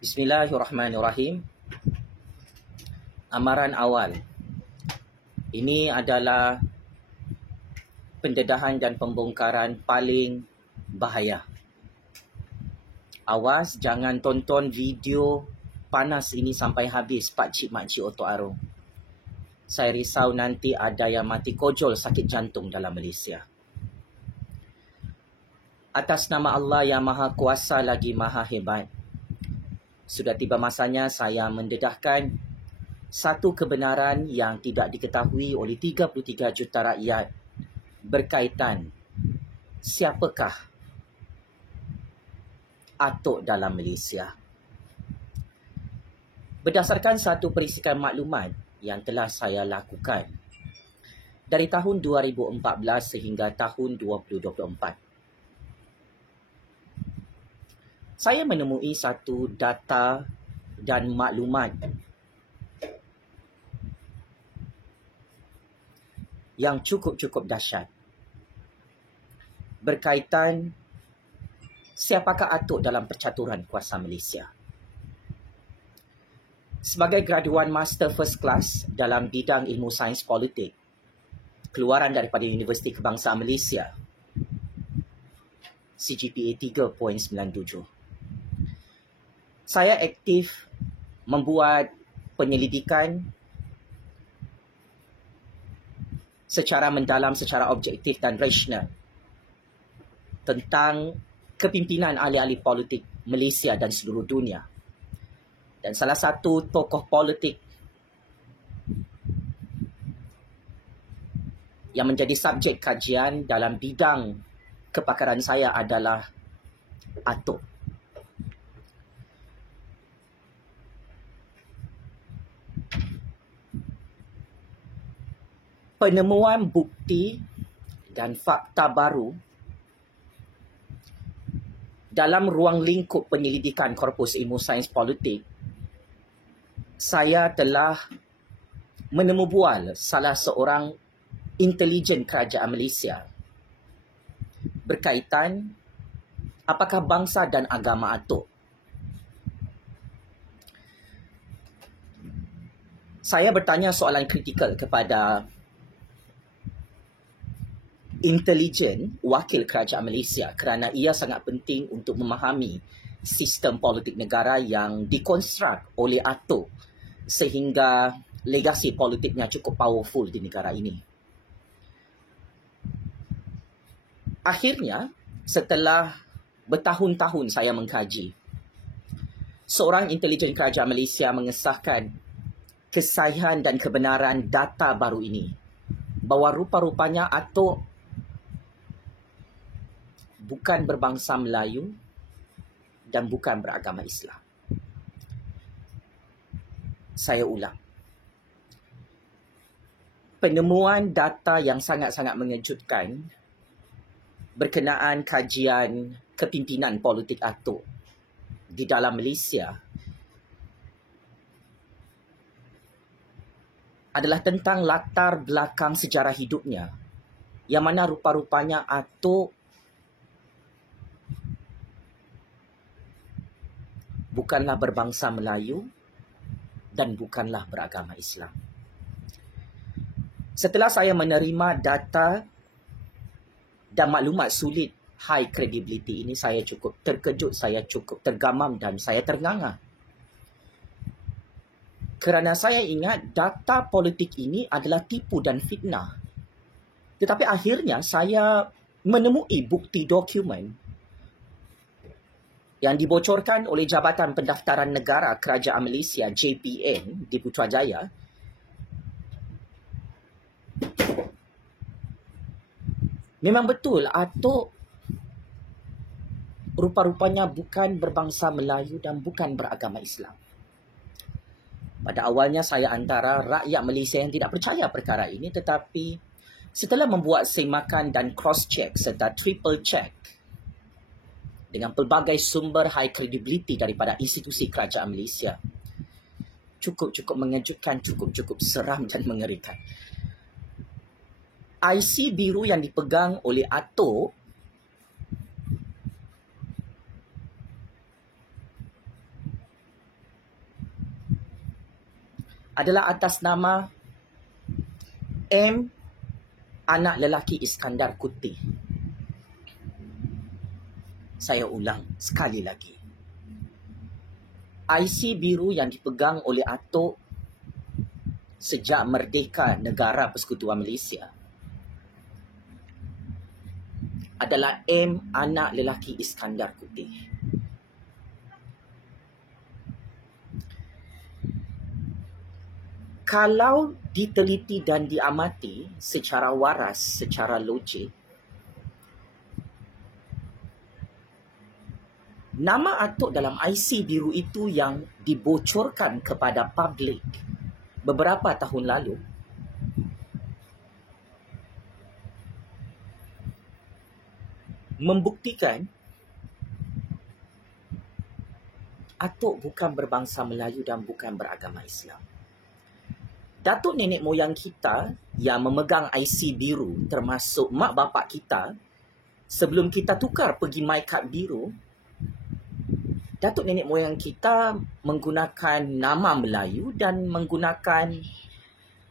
Bismillahirrahmanirrahim. Amaran awal. Ini adalah pendedahan dan pembongkaran paling bahaya. Awas jangan tonton video panas ini sampai habis, pakcik makcik otok arung. Saya risau nanti ada yang mati kojol sakit jantung dalam Malaysia. Atas nama Allah yang Maha Kuasa lagi Maha Hebat, sudah tiba masanya saya mendedahkan satu kebenaran yang tidak diketahui oleh 33 juta rakyat berkaitan siapakah atuk dalam Malaysia. Berdasarkan satu perisikan maklumat yang telah saya lakukan dari tahun 2014 sehingga tahun 2024, saya menemui satu data dan maklumat yang cukup dahsyat berkaitan siapakah atuk dalam percaturan kuasa Malaysia. Sebagai graduan Master First Class dalam bidang ilmu sains politik, keluaran daripada Universiti Kebangsaan Malaysia, CGPA 3.97. Saya aktif membuat penyelidikan secara mendalam, secara objektif dan rasional tentang kepimpinan ahli-ahli politik Malaysia dan seluruh dunia. Dan salah satu tokoh politik yang menjadi subjek kajian dalam bidang kepakaran saya adalah atuk. Penemuan bukti dan fakta baru dalam ruang lingkup penyelidikan Korpus Ilmu Sains Politik, saya telah menemubual salah seorang intelijen kerajaan Malaysia berkaitan apakah bangsa dan agama atuk. Saya bertanya soalan kritikal kepada intelijen wakil kerajaan Malaysia kerana ia sangat penting untuk memahami sistem politik negara yang dikonstruk oleh atuk sehingga legasi politiknya cukup powerful di negara ini. Akhirnya, setelah bertahun-tahun saya mengkaji, seorang intelijen kerajaan Malaysia mengesahkan kesahihan dan kebenaran data baru ini bahawa rupa-rupanya atuk bukan berbangsa Melayu dan bukan beragama Islam. Saya ulang. Penemuan data yang sangat-sangat mengejutkan berkenaan kajian kepimpinan politik atuk di dalam Malaysia adalah tentang latar belakang sejarah hidupnya, yang mana rupa-rupanya atuk bukanlah berbangsa Melayu dan bukanlah beragama Islam. Setelah saya menerima data dan maklumat sulit high credibility ini, saya cukup terkejut, saya cukup tergamam dan saya ternganga. Kerana saya ingat data politik ini adalah tipu dan fitnah. Tetapi akhirnya saya menemui bukti dokumen yang dibocorkan oleh Jabatan Pendaftaran Negara Kerajaan Malaysia JPN di Putrajaya, memang betul atuk rupa-rupanya bukan berbangsa Melayu dan bukan beragama Islam. Pada awalnya saya antara rakyat Malaysia yang tidak percaya perkara ini, tetapi setelah membuat semakan dan cross-check serta triple check dengan pelbagai sumber high credibility daripada institusi kerajaan Malaysia, cukup mengejutkan, cukup seram dan mengerikan. IC biru yang dipegang oleh atuk adalah atas nama M. anak lelaki Iskandar Kuti. Saya ulang sekali lagi. IC biru yang dipegang oleh Atok sejak merdeka negara Persekutuan Malaysia adalah M. anak lelaki Iskandar Kuti. Kalau diteliti dan diamati secara waras, secara logik, nama Atok dalam IC biru itu yang dibocorkan kepada publik beberapa tahun lalu membuktikan Atok bukan berbangsa Melayu dan bukan beragama Islam. Datuk nenek moyang kita yang memegang IC biru, termasuk mak bapak kita, sebelum kita tukar pergi MyCard biru, datuk nenek moyang kita menggunakan nama Melayu dan menggunakan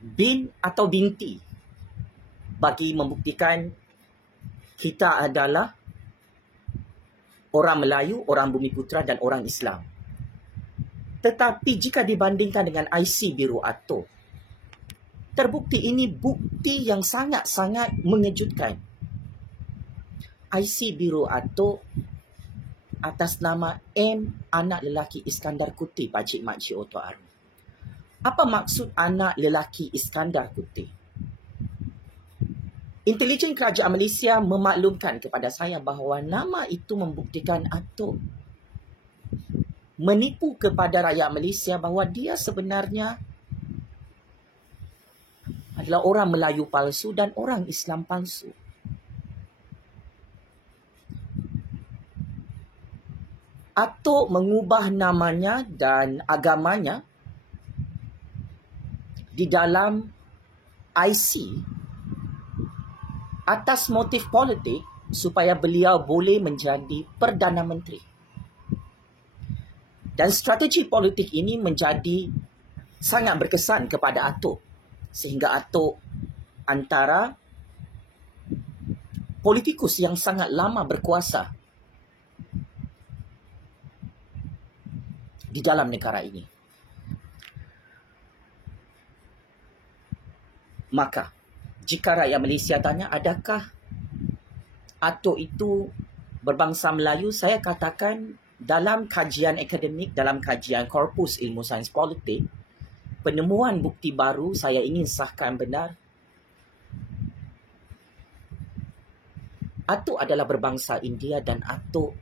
bin atau binti bagi membuktikan kita adalah orang Melayu, orang Bumiputera dan orang Islam. Tetapi jika dibandingkan dengan IC biru Atok, terbukti ini bukti yang sangat-sangat mengejutkan. IC biru Atok atas nama M. anak lelaki Iskandar Kuti, Pakcik Makcik Oto Aru. Apa maksud anak lelaki Iskandar Kuti? Intelijen Kerajaan Malaysia memaklumkan kepada saya bahawa nama itu membuktikan Atok menipu kepada rakyat Malaysia bahawa dia sebenarnya adalah orang Melayu palsu dan orang Islam palsu. Atok mengubah namanya dan agamanya di dalam IC atas motif politik supaya beliau boleh menjadi Perdana Menteri. Dan strategi politik ini menjadi sangat berkesan kepada Atok, sehingga Atok antara politikus yang sangat lama berkuasa di dalam negara ini. Maka, jika rakyat Malaysia tanya, adakah Atok itu berbangsa Melayu? Saya katakan dalam kajian akademik, dalam kajian korpus ilmu sains politik, penemuan bukti baru saya ingin sahkan benar. Atok adalah berbangsa India dan Atok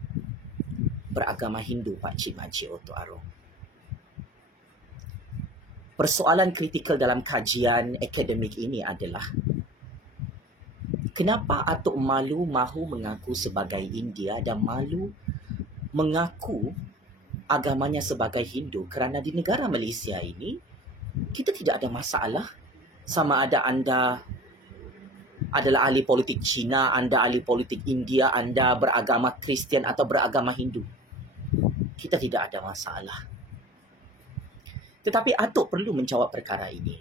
beragama Hindu, Pakcik Makcik Oto Aru. Persoalan kritikal dalam kajian akademik ini adalah kenapa Atok malu mahu mengaku sebagai India dan malu mengaku agamanya sebagai Hindu, kerana di negara Malaysia ini kita tidak ada masalah sama ada anda adalah ahli politik Cina, anda ahli politik India, anda beragama Kristian atau beragama Hindu. Kita tidak ada masalah. Tetapi Atok perlu menjawab perkara ini.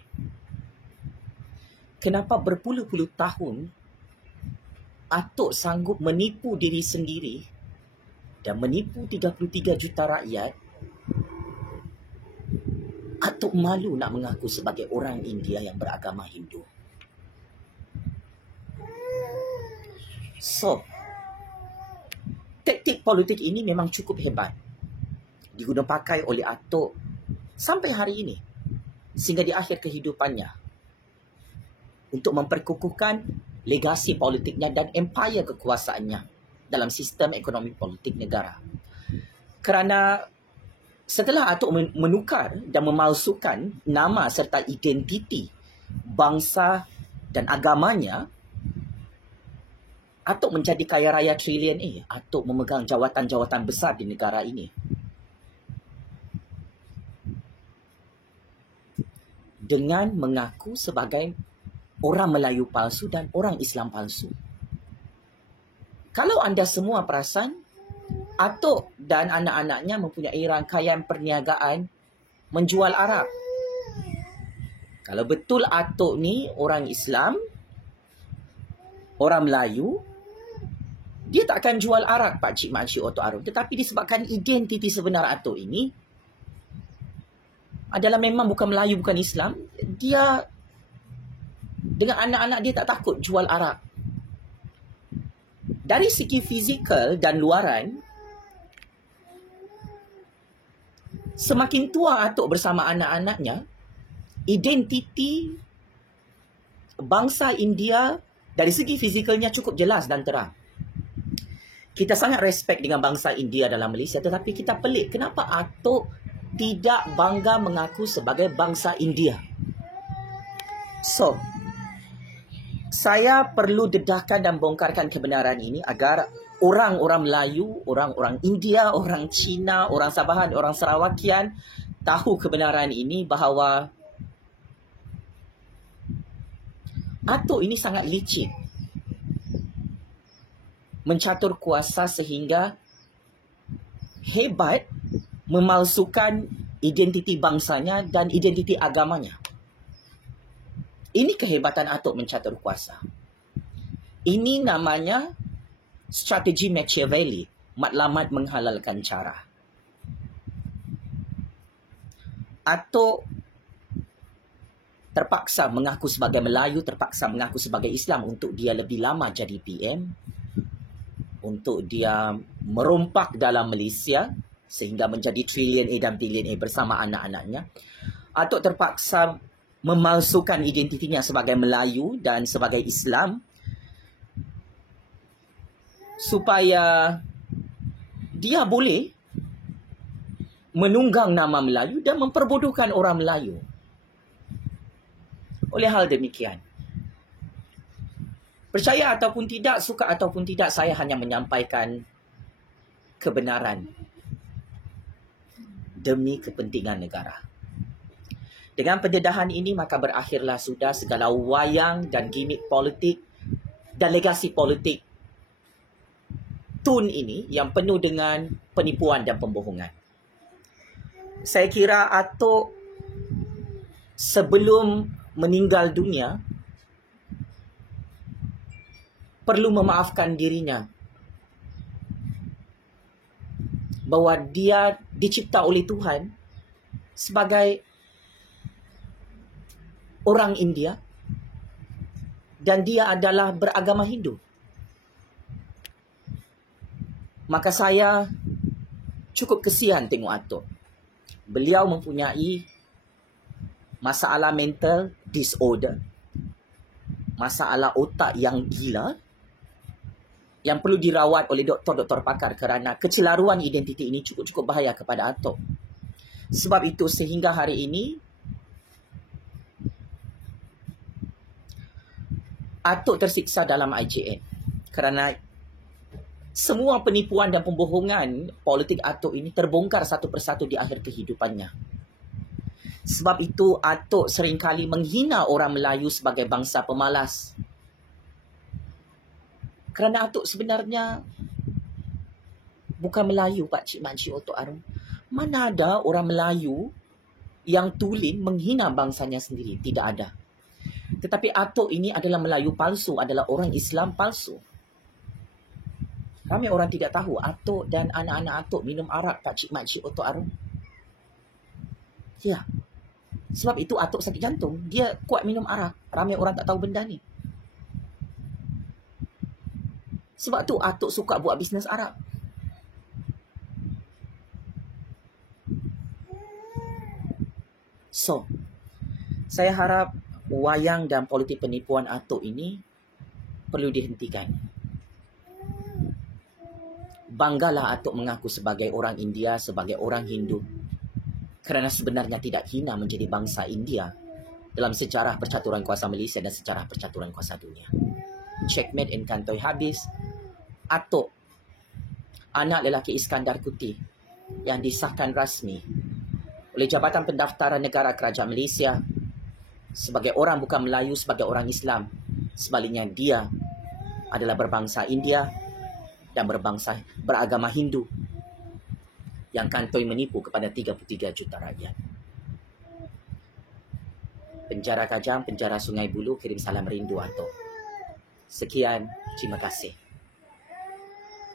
Kenapa berpuluh-puluh tahun Atok sanggup menipu diri sendiri dan menipu 33 juta rakyat? Atok malu nak mengaku sebagai orang India yang beragama Hindu. So, taktik politik ini memang cukup hebat. Digunakan pakai oleh Atok sampai hari ini, sehingga di akhir kehidupannya, untuk memperkukuhkan legasi politiknya dan empire kekuasaannya dalam sistem ekonomi politik negara. Kerana setelah Atok menukar dan memalsukan nama serta identiti bangsa dan agamanya, Atok menjadi kaya raya trilion A. Atok memegang jawatan-jawatan besar di negara ini. Dengan mengaku sebagai orang Melayu palsu dan orang Islam palsu. Kalau anda semua perasan, Atok dan anak-anaknya mempunyai rangkaian perniagaan menjual Arab. Kalau betul Atok ni orang Islam, orang Melayu, dia tak akan jual arak pakcik makcik Otok Arum. Tetapi disebabkan identiti sebenar Atok ini adalah memang bukan Melayu, bukan Islam, dia dengan anak-anak dia tak takut jual arak. Dari segi fizikal dan luaran, semakin tua Atok bersama anak-anaknya, identiti bangsa India dari segi fizikalnya cukup jelas dan terang. Kita sangat respect dengan bangsa India dalam Malaysia, tetapi kita pelik kenapa Atok tidak bangga mengaku sebagai bangsa India. So, saya perlu dedahkan dan bongkarkan kebenaran ini agar orang-orang Melayu, orang-orang India, orang Cina, orang Sabahan, orang Sarawakian tahu kebenaran ini bahawa Atok ini sangat licik, mencatur kuasa sehingga hebat memalsukan identiti bangsanya dan identiti agamanya. Ini kehebatan Atok mencatur kuasa. Ini namanya strategi Machiavelli, matlamat menghalalkan cara. Atok terpaksa mengaku sebagai Melayu, terpaksa mengaku sebagai Islam untuk dia lebih lama jadi PM, untuk dia merompak dalam Malaysia sehingga menjadi trilion dan bilion bersama anak-anaknya. Atok terpaksa memalsukan identitinya sebagai Melayu dan sebagai Islam supaya dia boleh menunggang nama Melayu dan memperbodohkan orang Melayu. Oleh hal demikian, percaya ataupun tidak, suka ataupun tidak, saya hanya menyampaikan kebenaran demi kepentingan negara. Dengan pendedahan ini, maka berakhirlah sudah segala wayang dan gimmick politik dan legasi politik Tun ini yang penuh dengan penipuan dan pembohongan. Saya kira Atok sebelum meninggal dunia perlu memaafkan dirinya bahawa dia dicipta oleh Tuhan sebagai orang India dan dia adalah beragama Hindu. Maka saya cukup kesian tengok Atok. Beliau mempunyai masalah mental disorder, masalah otak yang gila yang perlu dirawat oleh doktor-doktor pakar kerana kecelaruan identiti ini cukup-cukup bahaya kepada Atok. Sebab itu sehingga hari ini Atok tersiksa dalam IJN kerana semua penipuan dan pembohongan politik Atok ini terbongkar satu persatu di akhir kehidupannya. Sebab itu Atok seringkali menghina orang Melayu sebagai bangsa pemalas. Kerana Atok sebenarnya bukan Melayu, pakcik makcik Otok Arum. Mana ada orang Melayu yang tulen menghina bangsanya sendiri? Tidak ada. Tetapi Atok ini adalah Melayu palsu, adalah orang Islam palsu. Ramai orang tidak tahu Atok dan anak-anak Atok minum arak pakcik makcik Otok Arum. Ya. Sebab itu Atok sakit jantung. Dia kuat minum arak. Ramai orang tak tahu benda ni. Sebab tu Atok suka buat bisnes arak. So, saya harap wayang dan politik penipuan Atok ini perlu dihentikan. Banggalah Atok mengaku sebagai orang India, sebagai orang Hindu. Kerana sebenarnya tidak hina menjadi bangsa India dalam sejarah percaturan kuasa Malaysia dan sejarah percaturan kuasa dunia. Checkmate and kantoi habis. Atok, anak lelaki Iskandar Kuti yang disahkan rasmi oleh Jabatan Pendaftaran Negara Kerajaan Malaysia sebagai orang bukan Melayu, sebagai orang Islam. Sebaliknya dia adalah berbangsa India dan beragama Hindu yang kantoi menipu kepada 33 juta rakyat. Penjara Kajang, penjara Sungai Buloh, kirim salam rindu Atok. Sekian, terima kasih.